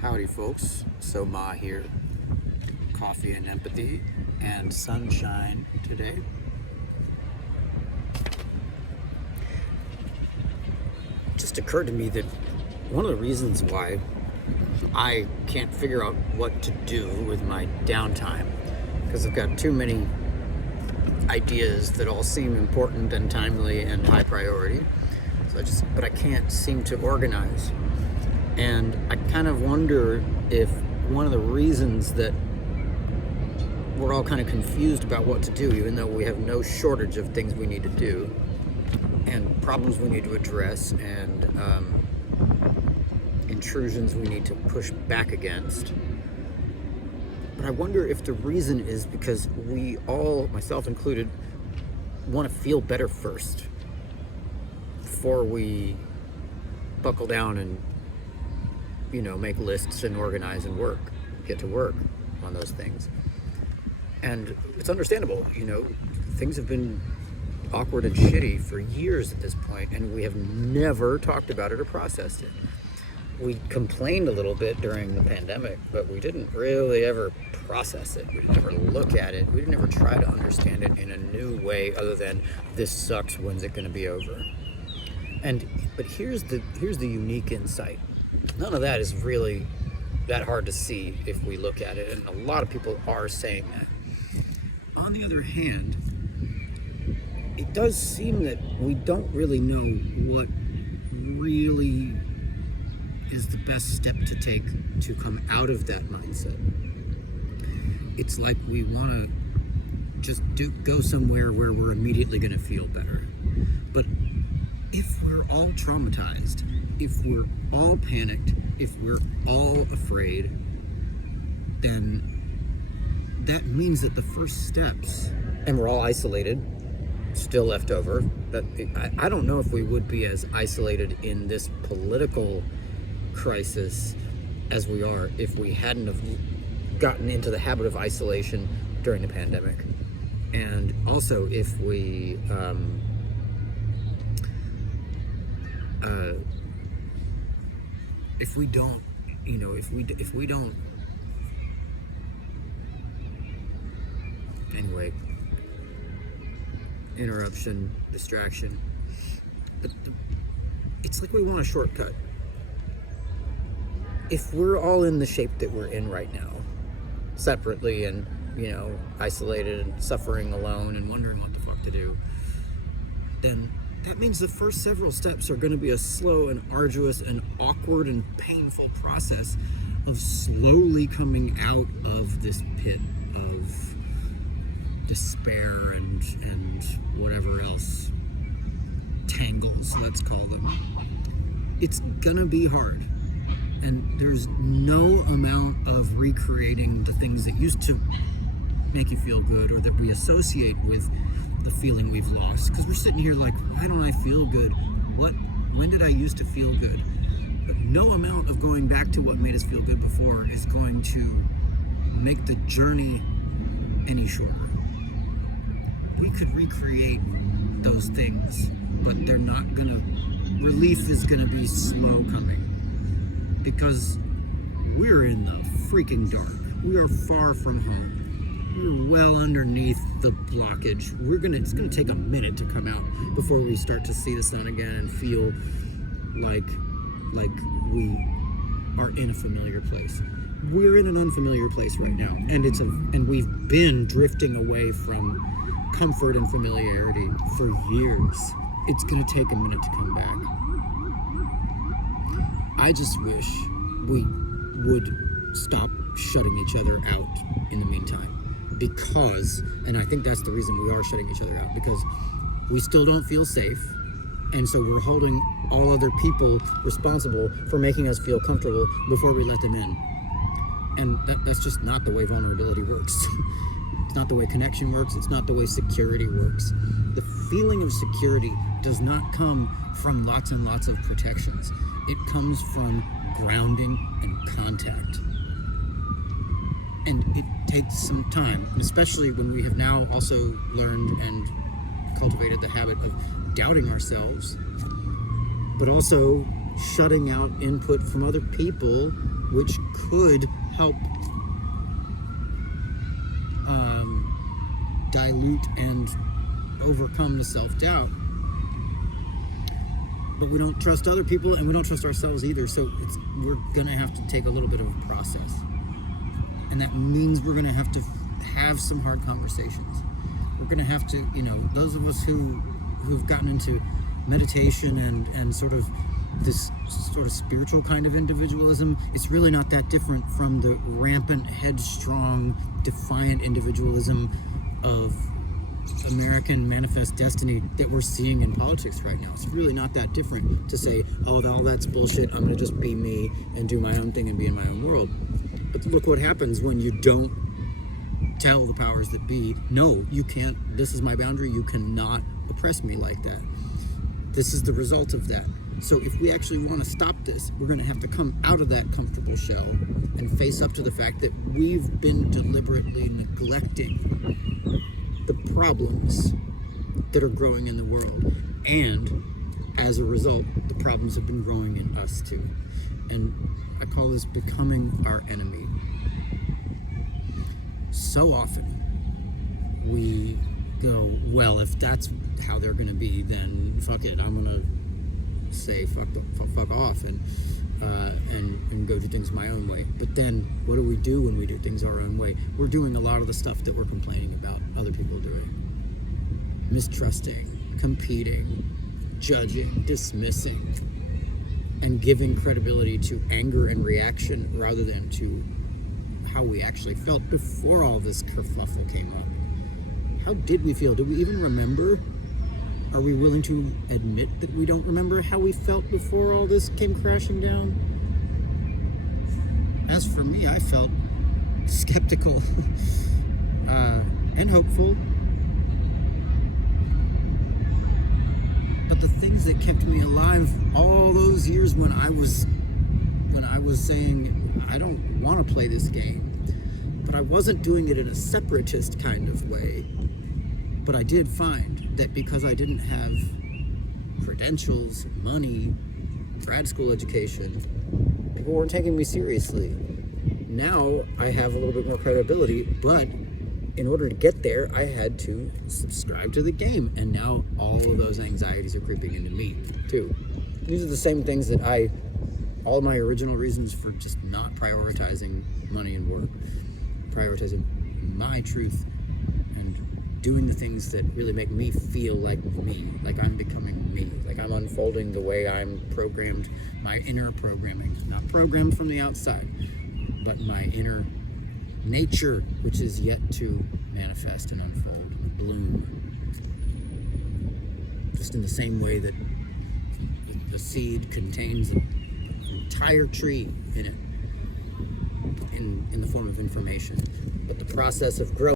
Howdy folks, somA here. Coffee and empathy and sunshine today. It just occurred to me that one of the reasons why I can't figure out what to do with my downtime, because I've got too many ideas that all seem important and timely and high priority. But I can't seem to organize. And I kind of wonder if one of the reasons that we're all kind of confused about what to do, even though we have no shortage of things we need to do and problems we need to address and intrusions we need to push back against. But I wonder if the reason is because we all, myself included, want to feel better first before we buckle down and make lists and organize and get to work on those things. And it's understandable, things have been awkward and shitty for years at this point, and we have never talked about it or processed it. We complained a little bit during the pandemic, but we didn't really ever process it. We didn't ever look at it. We didn't ever try to understand it in a new way other than this sucks, when's it going to be over? But here's the unique insight. None of that is really that hard to see if we look at it, and a lot of people are saying that. On the other hand, it does seem that we don't really know what really is the best step to take to come out of that mindset. It's like we want to just go somewhere where we're immediately going to feel better. But if we're all traumatized, if we're all panicked, if we're all afraid, then that means that the first steps, and we're all isolated, still left over, but I don't know if we would be as isolated in this political crisis as we are if we hadn't have gotten into the habit of isolation during the pandemic. And also if we anyway, interruption, distraction. But it's like we want a shortcut. If we're all in the shape that we're in right now, separately and, isolated and suffering alone and wondering what the fuck to do, then that means the first several steps are going to be a slow and arduous and awkward and painful process of slowly coming out of this pit of despair and whatever else tangles, let's call them. It's gonna be hard, and there's no amount of recreating the things that used to make you feel good or that we associate with the feeling we've lost, because we're sitting here like, why don't I feel good? When did I used to feel good? But no amount of going back to what made us feel good before is going to make the journey any shorter. We could recreate those things, but they're not gonna, relief is gonna be slow coming, because we're in the freaking dark. We are far from home. We're well underneath the blockage. It's gonna take a minute to come out before we start to see the sun again and feel like we are in a familiar place. We're in an unfamiliar place right now, and we've been drifting away from comfort and familiarity for years. It's gonna take a minute to come back. I just wish we would stop shutting each other out in the meantime, because, and I think that's the reason we are shutting each other out, because we still don't feel safe, and so we're holding all other people responsible for making us feel comfortable before we let them in. And that's just not the way vulnerability works. It's not the way connection works. It's not the way security works. The feeling of security does not come from lots and lots of protections. It comes from grounding and contact. And it takes some time, especially when we have now also learned and cultivated the habit of doubting ourselves, but also shutting out input from other people which could help dilute and overcome the self-doubt. But we don't trust other people, and we don't trust ourselves either. So we're gonna have to take a little bit of a process, and that means we're gonna have to have some hard conversations. We're gonna have to, those of us who've gotten into meditation and sort of this sort of spiritual kind of individualism, it's really not that different from the rampant, headstrong, defiant individualism of American manifest destiny that we're seeing in politics right now. It's really not that different to say, oh, all that's bullshit, I'm gonna just be me and do my own thing and be in my own world. But look what happens when you don't tell the powers that be, no, you can't, this is my boundary, you cannot oppress me like that. This is the result of that. So if we actually want to stop this, we're going to have to come out of that comfortable shell and face up to the fact that we've been deliberately neglecting the problems that are growing in the world. And as a result, the problems have been growing in us too. And I call this becoming our enemy. So often we go, well, if that's how they're going to be, then fuck it, I'm going to say fuck off and go do things my own way. But then what do we do when we do things our own way? We're doing a lot of the stuff that we're complaining about other people doing. Mistrusting, competing, judging, dismissing, and giving credibility to anger and reaction rather than to how we actually felt before all this kerfuffle came up. How did we feel? Do we even remember? Are we willing to admit that we don't remember how we felt before all this came crashing down? As for me, I felt skeptical and hopeful. But the things that kept me alive all those years when I was saying, I don't want to play this game, but I wasn't doing it in a separatist kind of way. But I did find that because I didn't have credentials, money, grad school education, people weren't taking me seriously. Now I have a little bit more credibility, but in order to get there, I had to subscribe to the game. And now all of those anxieties are creeping into me too. These are the same things that all my original reasons for just not prioritizing money and work, prioritizing my truth and doing the things that really make me feel like me, like I'm becoming me, like I'm unfolding the way I'm programmed, my inner programming, not programmed from the outside, but my inner nature, which is yet to manifest and unfold and bloom. Just in the same way that the seed contains an entire tree in it, in the form of information. But the process of growth